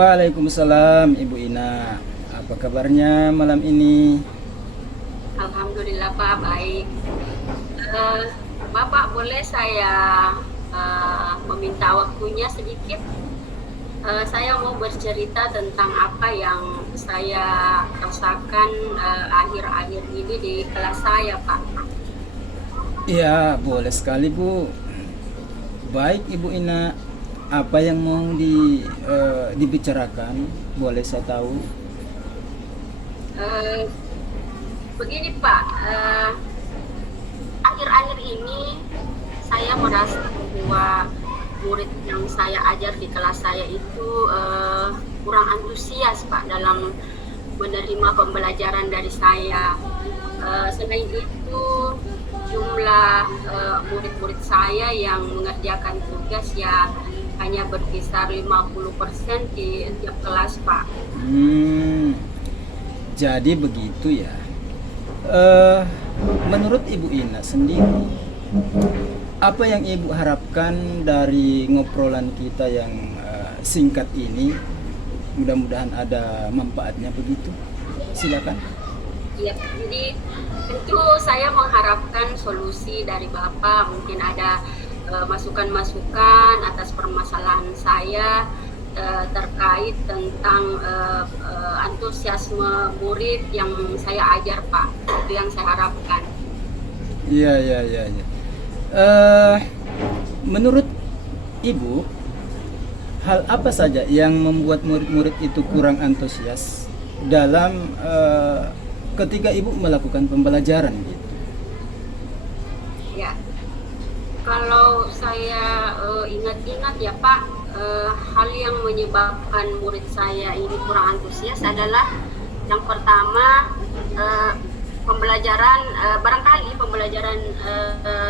Waalaikumsalam Ibu Ina. Apa kabarnya malam ini? Alhamdulillah Pak, baik. Eh, Bapak boleh saya meminta waktunya sedikit? Saya mau bercerita tentang apa yang saya rasakan akhir-akhir ini di kelas saya, Pak. Ya, boleh sekali Bu. Baik Ibu Ina. Apa yang mau dibicarakan? Boleh saya tahu? Eh, Begini Pak, akhir-akhir ini saya merasa bahwa murid yang saya ajar di kelas saya itu kurang antusias Pak dalam menerima pembelajaran dari saya. Selain itu jumlah murid-murid saya yang mengerjakan tugas ya hanya berkisar 50% di tiap kelas Pak. Hmm, jadi begitu ya. Eh, Menurut Ibu Ina sendiri, apa yang Ibu harapkan dari ngobrolan kita yang singkat ini? Mudah-mudahan ada manfaatnya begitu. Silakan. Ya, jadi tentu saya mengharapkan solusi dari Bapak, mungkin ada masukan-masukan atas permasalahan saya terkait tentang antusiasme murid yang saya ajar, Pak. Itu yang saya harapkan. Iya, iya, iya, iya. Eh, Menurut Ibu, hal apa saja yang membuat murid-murid itu kurang antusias dalam ketika Ibu melakukan pembelajaran gitu? Ya, kalau saya ingat-ingat ya Pak, hal yang menyebabkan murid saya ini kurang antusias adalah yang pertama, eh, pembelajaran barangkali pembelajaran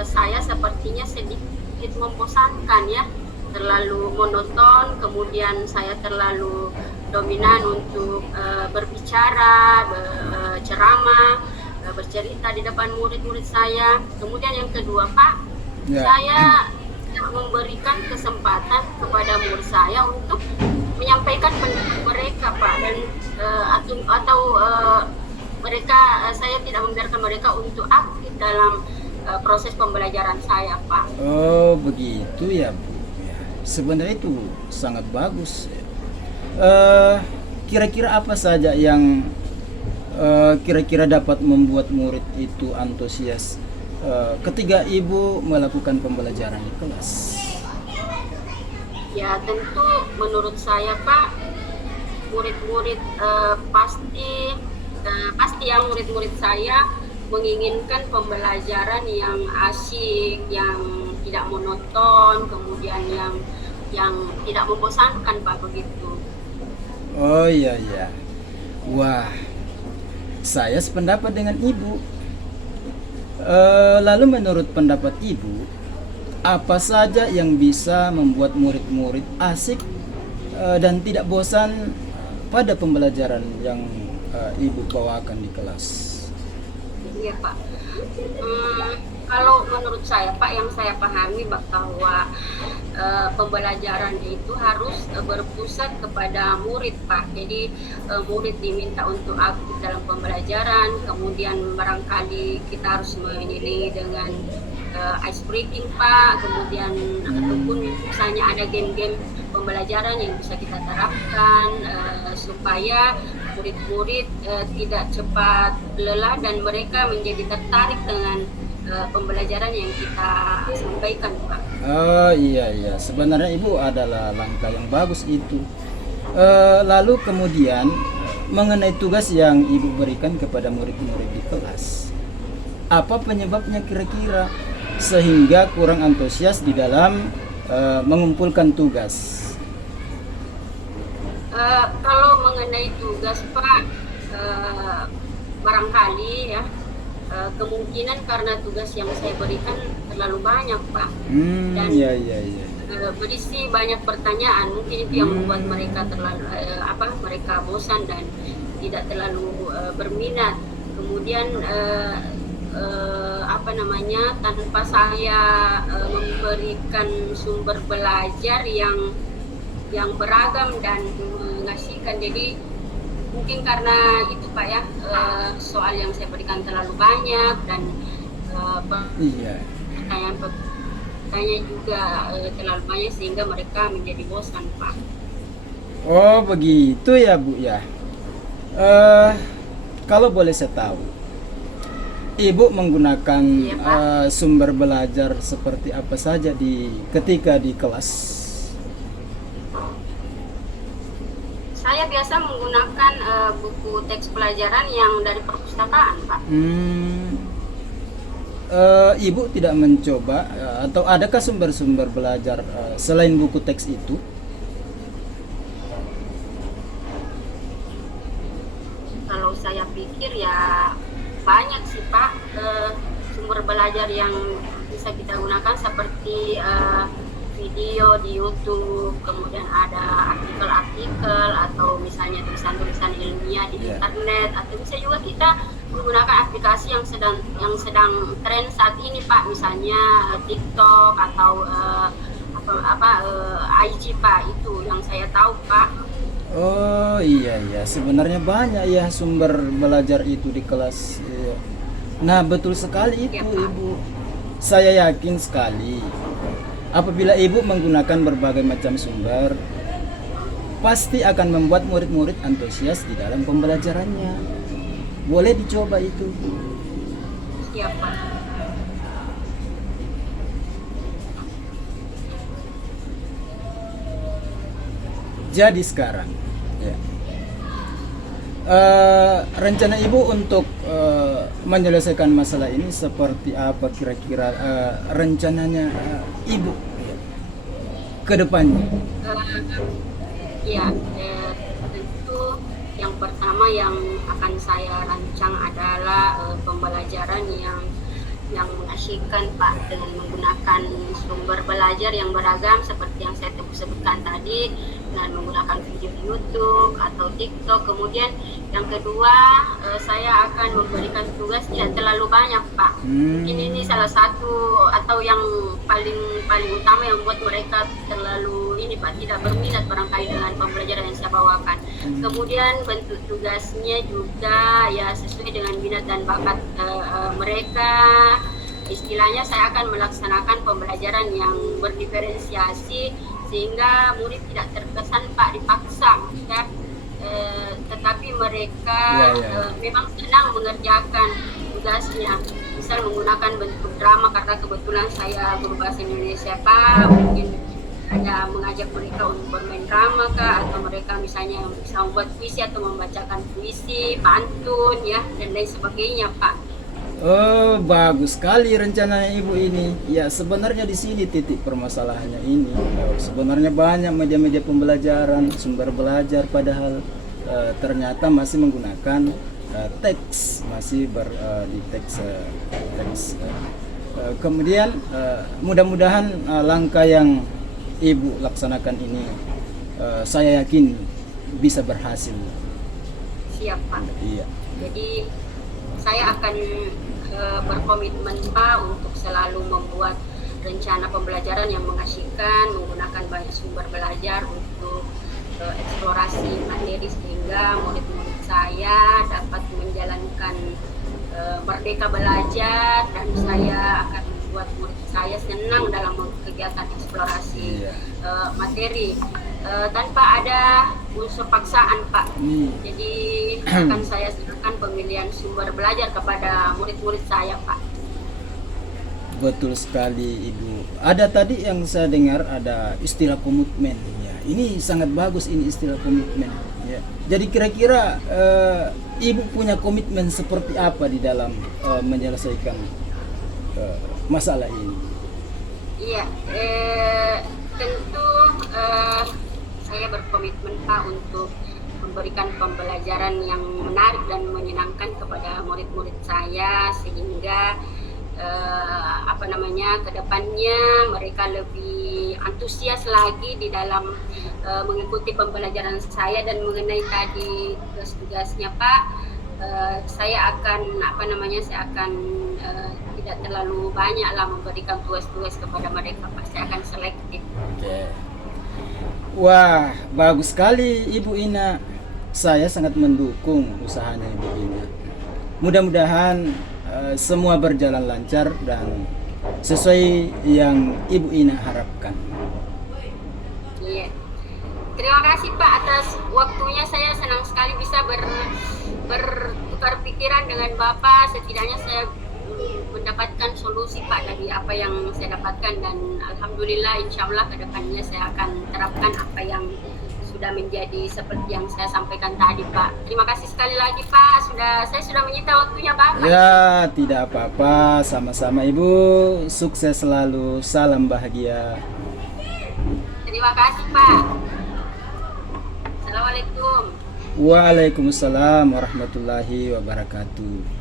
saya sepertinya sedikit membosankan ya, terlalu monoton, kemudian saya terlalu dominan untuk berbicara, ceramah, bercerita di depan murid-murid saya. Kemudian yang kedua Pak, Ya. saya tidak memberikan kesempatan kepada murid saya untuk menyampaikan pendapat mereka Pak, dan mereka saya tidak membiarkan mereka untuk aktif dalam proses pembelajaran saya Pak. Oh, begitu ya, Bu. Ya, sebenarnya itu sangat bagus. Eh, Kira-kira apa saja yang kira-kira dapat membuat murid itu antusias ketika Ibu melakukan pembelajaran di kelas? Ya tentu menurut saya Pak, murid-murid pasti yang murid-murid saya menginginkan pembelajaran yang asyik, yang tidak monoton, kemudian yang tidak membosankan Pak, begitu. Oh iya iya. Wah, saya sependapat dengan Ibu. Lalu menurut pendapat Ibu, apa saja yang bisa membuat murid-murid asik dan tidak bosan pada pembelajaran yang Ibu bawakan di kelas? Iya Pak. Hmm, Kalau menurut saya Pak, yang saya pahami bahwa pembelajaran itu harus berpusat kepada murid Pak. Jadi murid diminta untuk aktif dalam pembelajaran, kemudian barangkali kita harus mengiringi dengan ice breaking Pak, kemudian ataupun misalnya ada game-game pembelajaran yang bisa kita terapkan supaya murid-murid tidak cepat lelah dan mereka menjadi tertarik dengan pembelajaran yang kita sampaikan Pak. Oh iya iya, sebenarnya Ibu adalah langkah yang bagus itu. Lalu kemudian mengenai tugas yang Ibu berikan kepada murid-murid di kelas, apa penyebabnya kira-kira sehingga kurang antusias di dalam mengumpulkan tugas? Kalau mengenai tugas Pak, uh, barangkali ya kemungkinan karena tugas yang saya berikan terlalu banyak Pak, dan Ya ya ya. berisi banyak pertanyaan, mungkin itu yang membuat mereka terlalu mereka bosan dan tidak terlalu berminat. Kemudian tanpa saya memberikan sumber belajar yang beragam dan mengasihkan. Jadi mungkin karena itu Pak ya, soal yang saya berikan terlalu banyak dan Iya. pertanyaan juga terlalu banyak sehingga mereka menjadi bosan Pak. Oh begitu ya Bu ya. Eh, Kalau boleh saya tahu, Ibu menggunakan Iya, Pak. sumber belajar seperti apa saja ketika di kelas? Saya biasa menggunakan buku teks pelajaran yang dari perpustakaan Pak. Ibu tidak mencoba atau adakah sumber-sumber belajar selain buku teks itu? Kalau saya pikir ya banyak sih Pak, sumber belajar yang bisa kita gunakan seperti video di YouTube, kemudian ada artikel-artikel atau misalnya tulisan-tulisan ilmiah di Iya. internet, atau bisa juga kita menggunakan aplikasi yang sedang tren saat ini Pak, misalnya TikTok atau IG Pak, itu yang saya tahu Pak. Oh iya iya, sebenarnya banyak ya sumber belajar itu di kelas. Iya. Nah betul sekali itu Iya, Pak. Ibu. Saya yakin sekali apabila Ibu menggunakan berbagai macam sumber, pasti akan membuat murid-murid antusias di dalam pembelajarannya. Boleh dicoba itu. Siap Pak. Jadi sekarang, ya. Rencana Ibu untuk menyelesaikan masalah ini seperti apa kira-kira rencananya Ibu ke depannya? Ya, tentu yang pertama yang akan saya rancang adalah pembelajaran yang mengasyikkan Pak, dengan menggunakan sumber belajar yang beragam seperti yang saya sebutkan tadi, dengan menggunakan video di YouTube atau TikTok. Kemudian yang kedua, saya akan memberikan tugas tidak terlalu banyak Pak. Mungkin ini salah satu atau yang paling utama yang membuat mereka terlalu ini Pak, tidak berminat barangkali dengan pembelajaran yang saya bawakan. Kemudian bentuk tugasnya juga ya sesuai dengan minat dan bakat mereka. Istilahnya saya akan melaksanakan pembelajaran yang berdiferensiasi sehingga murid tidak terkesan Pak dipaksa ya. Tetapi mereka memang senang mengerjakan tugasnya, misal menggunakan bentuk drama karena kebetulan saya guru bahasa Indonesia Pak, mungkin ada mengajak mereka untuk bermain drama kah, atau mereka misalnya bisa membuat puisi atau membacakan puisi, pantun ya, dan lain sebagainya Pak. Oh, bagus sekali rencananya Ibu ini. Ya, sebenarnya di sini titik permasalahannya ini. Sebenarnya banyak media-media pembelajaran, sumber belajar, padahal ternyata masih menggunakan teks, masih di teks. Kemudian mudah-mudahan langkah yang Ibu laksanakan ini, saya yakin bisa berhasil. Siap Pak. Iya. Jadi saya akan berkomitmen Pak untuk selalu membuat rencana pembelajaran yang mengasyikkan, menggunakan banyak sumber belajar untuk eksplorasi materi sehingga murid-murid saya dapat menjalankan merdeka belajar, dan saya akan membuat murid saya senang dalam kegiatan eksplorasi materi tanpa ada unsur paksaan Pak. Jadi akan saya serahkan pemilihan sumber belajar kepada murid-murid saya Pak. Betul sekali Ibu. Ada tadi yang saya dengar ada istilah komitmen. Ya, ini sangat bagus ini istilah komitmen. Ya. Jadi kira-kira Ibu punya komitmen seperti apa di dalam menyelesaikan masalah ini? Iya, tentu saya berkomitmen Pak untuk memberikan pembelajaran yang menarik dan menyenangkan kepada murid-murid saya sehingga kedepannya mereka lebih antusias lagi di dalam mengikuti pembelajaran saya. Dan mengenai tadi tugas-tugasnya Pak, saya akan tidak terlalu banyak lah memberikan tugas-tugas kepada mereka Pak. Saya akan selektif. Oke. Wah, bagus sekali Ibu Ina. Saya sangat mendukung usahanya Ibu Ina. Mudah-mudahan semua berjalan lancar dan sesuai yang Ibu Ina harapkan. Iya. Terima kasih Pak atas waktunya. Saya senang sekali bisa bertukar pikiran dengan Bapak. Setidaknya saya mendapatkan solusi Pak dari apa yang saya dapatkan, dan alhamdulillah insya Allah kedepannya saya akan terapkan apa yang sudah menjadi seperti yang saya sampaikan tadi Pak. Terima kasih sekali lagi Pak. Saya sudah menyita waktunya Bapak. Ya, tidak apa-apa. Sama-sama Ibu. Sukses selalu. Salam bahagia. Terima kasih Pak. Assalamualaikum. Waalaikumsalam warahmatullahi wabarakatuh.